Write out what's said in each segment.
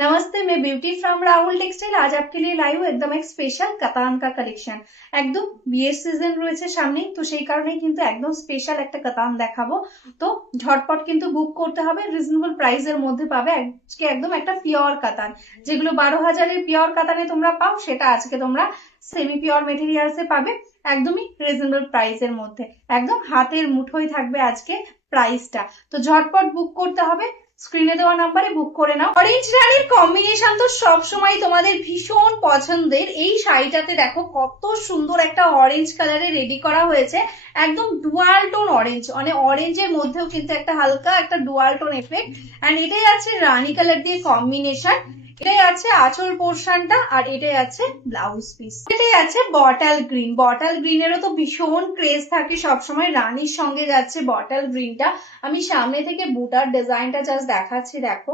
नमस्ते, मैं beauty from Rahul textile. आज आपके लिए लाई हूँ एकदम एक स्पेशल কাতান का কালেকশন। একদম বিয়ের সিজন রয়েছে সামনেই, তো সেই কারণেই কিন্তু একদম স্পেশাল একটা কাতান দেখাবো। তো ঝটপট কিন্তু বুক করতে হবে, রিজনেবল প্রাইসের মধ্যে পাবে আজকে একদম একটা পিওর কাতান। যেগুলো 12,000-এর পিওর কাতানে তোমরা পাও, সেটা আজকে তোমরা সেমি পিওর মেটেরিয়ালসে পাবে একদমই রিজনেবল প্রাইসের মধ্যে। একদম হাতের মুঠোয় থাকবে আজকে প্রাইসটা। তো ঝটপট বুক করতে হবে, স্ক্রিনে দেওয়া নাম্বারে বুক করে নাও। অরেঞ্জ রানীর কম্বিনেশন তো সবসময় তোমাদের ভীষণ পছন্দের। এই শাড়িটাতে দেখো কত সুন্দর একটা অরেঞ্জ কালারে রেডি করা হয়েছে, একদম ডুয়াল টোন অরেঞ্জ, মানে অরেঞ্জের মধ্যেও কিন্তু একটা হালকা একটা ডুয়াল টোন এফেক্ট। এন্ড এটাই আছে রানী কালার দিয়ে কম্বিনেশন, এটাই আছে আঁচল পোর্শনটা, আর এটাই আছে ব্লাউজ পিস। এটাই আছে বটল গ্রিন। বটল গ্রিনেরও তো ভীষণ ক্রেজ থাকে সবসময়, রানীর সঙ্গে যাচ্ছে বটল গ্রিনটা। আমি সামনে থেকে বুটার ডিজাইনটা জাস্ট দেখাচ্ছি, দেখো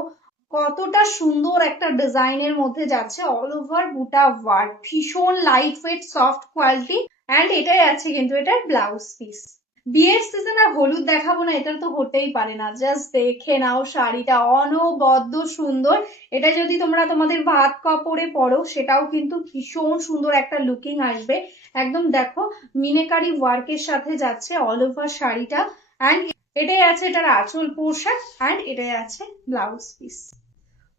কতটা সুন্দর একটা ডিজাইনের মধ্যে যাচ্ছে, অল ওভার বুটা ওয়ার্ক, ভীষণ light weight soft quality. And এটাই আছে কিন্তু এটার ব্লাউজ পিস। বিয়ের সিজন আর হলুদ দেখাবো না, এটা তো হতেই পারে না। জাস্ট দেখে নাও শাড়িটা অনবদ্য সুন্দর। এটা যদি তোমরা তোমাদের ভাত কাপড়ে পরো, সেটাও কিন্তু ভীষণ সুন্দর একটা লুকিং আসবে। একদম দেখো মিনেকারি ওয়ার্কের সাথে যাচ্ছে অল ওভার শাড়িটা। অ্যান্ড এটাই আছে এটার আঁচল পোর্শন, অ্যান্ড এটাই আছে ব্লাউজ পিস।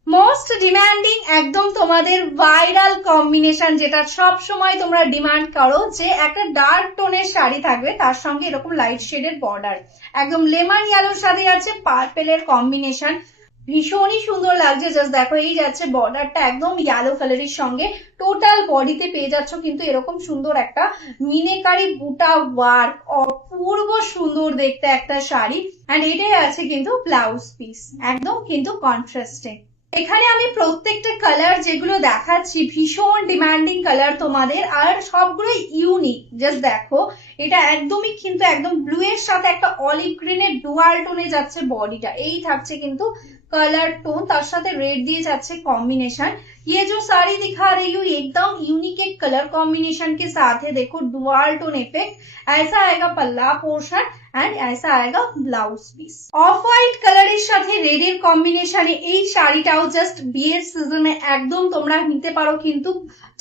মোস্ট ডিমান্ডিং একদম তোমাদের ভাইরাল কম্বিনেশন, যেটা সব সময় তোমরা ডিমান্ড করো, যে একটা ডার্ক টোনের শাড়ি থাকবে, তার সঙ্গে এরকম লাইট শেডের বর্ডার, একদম লেমন ইয়েলোর সাথে আছে পার্পেলের কম্বিনেশন, ভীষণই সুন্দর লাগছে। জাস্ট দেখো এই যাচ্ছে বর্ডারটা একদম ইয়েলো কালারের সঙ্গে, টোটাল বডিতে পেয়ে যাচ্ছ কিন্তু এরকম সুন্দর একটা মিনেকারি বুটা ওয়ার্ক, অপূর্ব সুন্দর দেখতে একটা শাড়ি। এন্ড এটাই আছে কিন্তু ব্লাউজ পিস, একদম কিন্তু কন্ট্রাস্টিং। এখানে আমি প্রত্যেকটা কালার যেগুলো দেখাচ্ছি ভীষণ ডিমান্ডিং কালার তোমাদের, আর সবগুলো ইউনিক। জাস্ট দেখো এটা একদমই কিন্তু একদম ব্লু এর সাথে একটা অলিভ গ্রিনের ডুয়াল টোনে যাচ্ছে বডিটা, এই থাকছে কিন্তু कलर टोन, तार साथे रेड दिए जाच्छे कॉम्बिनेशन। ये जो साड़ी दिखा रही हूँ एकदम यूनिक एक कलर कॉम्बिनेशन के साथ है, देखो डुअल टोन इफेक्ट। ऐसा आएगा पल्ला पोर्शन एंड ऐसा आएगा blouse piece. Off white colour এর সাথে রেড এর কম্বিনেশনে এই শাড়িটাও জাস্ট বিয়ের সিজনে একদম তোমরা নিতে পারো কিন্তু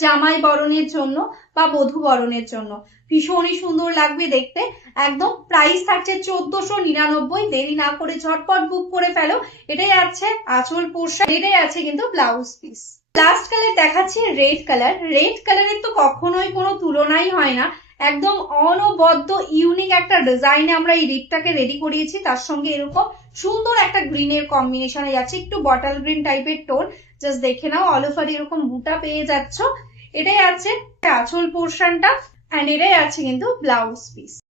জামাই বরণের জন্য বা বধূ বরণের জন্য, ভীষণই সুন্দর লাগবে দেখতে। একদম প্রাইস থাকছে 1499। দেরি না করে ঝটপট বুক করে ফেলো। এটাই আছে আঁচল পোর্শন, এটাই আছে কিন্তু ব্লাউজ পিস। লাস্ট কালার দেখাচ্ছি রেড কালার। রেড কালারের তো কখনোই কোনো তুলনাই হয় না, একদম অনবদ্য ইউনিক একটা ডিজাইনে আমরা এই রেডটাকে রেডি করিয়েছি, তার সঙ্গে এরকম সুন্দর একটা গ্রিনের কম্বিনেশনে যাচ্ছে, একটু বটল গ্রিন টাইপের টোন। জাস্ট দেখে নাও অল ওভার এরকম বুটা পেয়ে যাচ্ছ। এটাই আছে আঁচল পোর্শনটা, এন্ড এটাই আছে কিন্তু ব্লাউজ পিস।